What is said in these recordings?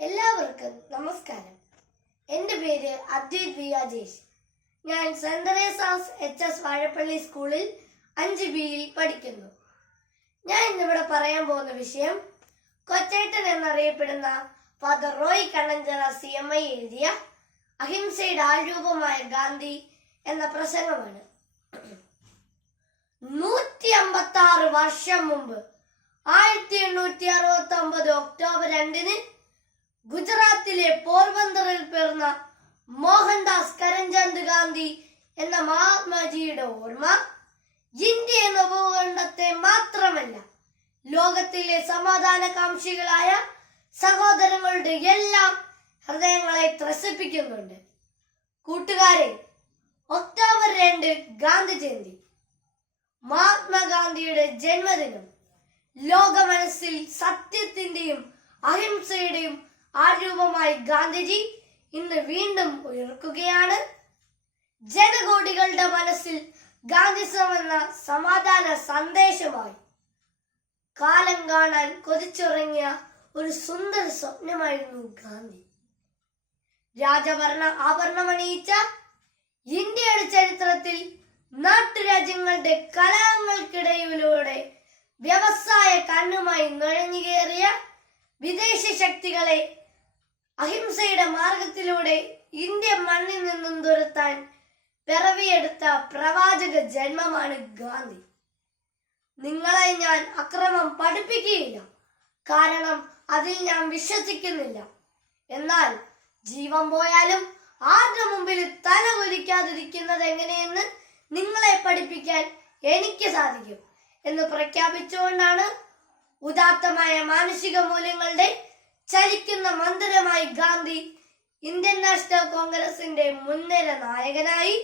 എല്ലാവർക്കും നമസ്കാരം. എന്റെ പേര് അദ്വൈത് വി ഞാൻ Saint Teresa's H S Vazhappally സ്കൂളിൽ അഞ്ച് ബിയിൽ പഠിക്കുന്നു. ഞാൻ ഇന്നിവിടെ പറയാൻ പോകുന്ന വിഷയം കൊച്ചേട്ടൻ എന്നറിയപ്പെടുന്ന Father Roy Kannanchira C M I എഴുതിയ അഹിംസയുടെ ആൾരൂപമായ ഗാന്ധി എന്ന പ്രസംഗമാണ്. നൂറ്റി അമ്പത്തി ആറ് വർഷം മുമ്പ് ആയിരത്തി എണ്ണൂറ്റി അറുപത്തി ഒമ്പത് ഒക്ടോബർ രണ്ടിന് ഗുജറാത്തിലെ പോർബന്തറിൽ പിറന്ന മോഹൻദാസ് കരംചന്ദ് ഗാന്ധി എന്ന മഹാത്മാജിയുടെ ഓർമ്മ ഇന്ത്യ എന്ന ഭൂഖണ്ഡത്തെ മാത്രമല്ല ലോകത്തിലെ സമാധാനകാംക്ഷികളായ സഹോദരങ്ങളുടെ എല്ലാം ഹൃദയങ്ങളെ ത്രസിപ്പിക്കുന്നുണ്ട്. കൂട്ടുകാരെ ഒക്ടോബർ രണ്ട് ഗാന്ധി ജയന്തി മഹാത്മാഗാന്ധിയുടെ ജന്മദിനം ലോക മനസ്സിൽ സത്യത്തിന്റെയും അഹിംസയുടെയും ആരൂപമായി ഗാന്ധിജി ഇന്ന് വീണ്ടും ഉയർക്കുകയാണ്. ജനകോടികളുടെ മനസ്സിൽ ഗാന്ധിസം എന്ന സമാധാന സന്ദേശമായി കാലം കാണാൻ കൊതിച്ചുറങ്ങിയ ഒരു സുന്ദര സ്വപ്നമായിരുന്നു ഗാന്ധി. രാജഭരണ ആഭരണമണിയിച്ച ഇന്ത്യയുടെ ചരിത്രത്തിൽ നാട്ടുരാജ്യങ്ങളുടെ കലഹങ്ങൾക്കിടയിലൂടെ വ്യവസായ കണ്ണുമായി നുഴഞ്ഞു കയറിയ വിദേശ ശക്തികളെ അഹിംസയുടെ മാർഗത്തിലൂടെ ഇന്ത്യ മണ്ണിൽ നിന്നും തുരത്താൻ പിറവിയെടുത്ത പ്രവാചക ജന്മമാണ് ഗാന്ധി. നിങ്ങളെ ഞാൻ അക്രമം പഠിപ്പിക്കുകയില്ല. കാരണം അതിൽ ഞാൻ വിശ്വസിക്കുന്നില്ല. എന്നാൽ ജീവൻ പോയാലും ആരുടെ മുമ്പിൽ തല കുലിക്കാതിരിക്കുന്നത് എങ്ങനെയെന്ന് നിങ്ങളെ പഠിപ്പിക്കാൻ എനിക്ക് സാധിക്കും എന്ന് പ്രഖ്യാപിച്ചുകൊണ്ടാണ് ഉദാത്തമായ മാനസിക മൂല്യങ്ങളുടെ ചലിക്കുന്ന മന്ദിരമായി ഗാന്ധി ഇന്ത്യൻ നാഷണൽ കോൺഗ്രസിന്റെ മുൻനിര നായകനായി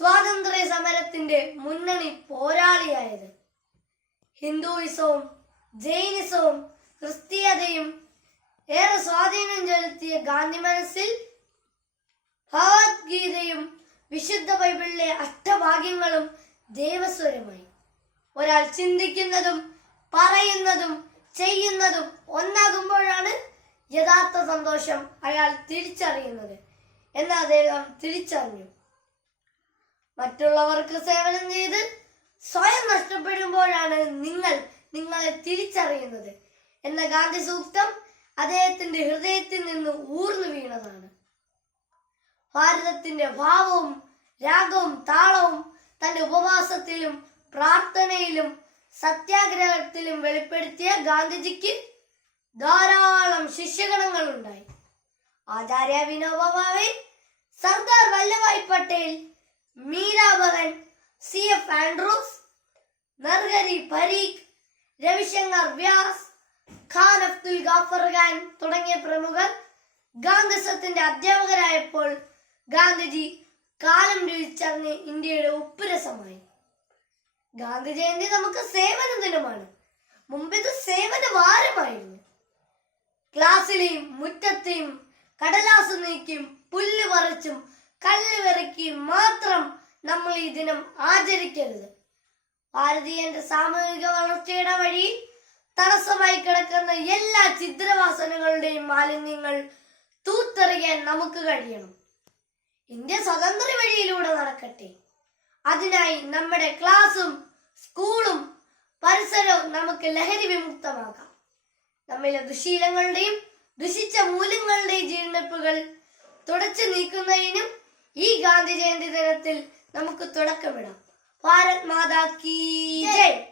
സ്വാതന്ത്ര്യ സമരത്തിന്റെ മുന്നണി പോരാളിയായത്. ഹിന്ദുയിസവും ജൈനിസവും ക്രിസ്തീയതയും ഏറെ സ്വാധീനം ചെലുത്തിയ ഗാന്ധി മനസ്സിൽ ഭഗവത്ഗീതയും വിശുദ്ധ ബൈബിളിലെ അഷ്ടഭാഗ്യങ്ങളും ദേവസ്വരമായി. ഒരാൾ ചിന്തിക്കുന്നതും പറയുന്നതും ചെയ്യുന്നതും ഒന്നാകുമ്പോഴാണ് യഥാർത്ഥ സന്തോഷം അയാൾ തിരിച്ചറിയുന്നത് എന്ന് അദ്ദേഹം തിരിച്ചറിഞ്ഞു. മറ്റുള്ളവർക്ക് സേവനം ചെയ്ത് സ്വയം നഷ്ടപ്പെടുമ്പോഴാണ് നിങ്ങൾ നിങ്ങളെ തിരിച്ചറിയുന്നത് എന്ന ഗാന്ധി സൂക്തം അദ്ദേഹത്തിന്റെ ഹൃദയത്തിൽ നിന്ന് ഊർന്നു വീണതാണ്. ഭാരതത്തിന്റെ ഭാവവും രാഗവും താളവും തന്റെ ഉപവാസത്തിലും പ്രാർത്ഥനയിലും സത്യാഗ്രഹത്തിലും വെളിപ്പെടുത്തിയ ഗാന്ധിജിക്ക് ധാരാളം ശിഷ്യഗണങ്ങൾ ഉണ്ടായി Acharya Vinoba Bhave Sardar Vallabhbhai Patel Mirabehn C F Andrews Narhari Parikh Ravishankar Vyas Khan Abdul Ghaffar Khan തുടങ്ങിയ പ്രമുഖർ ഗാന്ധിസത്തിന്റെ അധ്യാപകരായപ്പോൾ ഗാന്ധിജി കാലം രുചിച്ചറിഞ്ഞ് ഇന്ത്യയുടെ ഉപ്പുരസമായി. ഗാന്ധി ജയന്തി നമുക്ക് സേവന ദിനമാണ് മുമ്പ് ഇത് സേവന വാരമായിരുന്നു ക്ലാസ്സിലെയും മുറ്റത്തെയും കടലാസ് നീക്കിയും പുല്ല് പറിച്ചും കല്ല് വിറക്കിയും മാത്രം നമ്മൾ ഈ ദിനം ആചരിക്കരുത്. ഭാരതീയന്റെ സാമൂഹിക വളർച്ചയുടെ വഴി തടസ്സമായി കിടക്കുന്ന എല്ലാ ചിത്രവാസനകളുടെയും മാലിന്യങ്ങൾ തൂത്തെറിയാൻ നമുക്ക് കഴിയണം. ഇന്ത്യ സ്വതന്ത്ര വഴിയിലൂടെ നടക്കട്ടെ. അതിനായി നമ്മുടെ ക്ലാസും സ്കൂളും പരിസരവും നമുക്ക് ലഹരി വിമുക്തമാക്കാം. നമ്മിലെ ദുശീലങ്ങളുടെയും ദുഷിച്ച മൂല്യങ്ങളുടെയും ജീർണിപ്പുകൾ തുടച്ചു നീക്കുന്നതിനും ഈ ഗാന്ധി ജയന്തി ദിനത്തിൽ നമുക്ക് തുടക്കമിടാം. ഭാരത് മാതാ കീ ജയ്.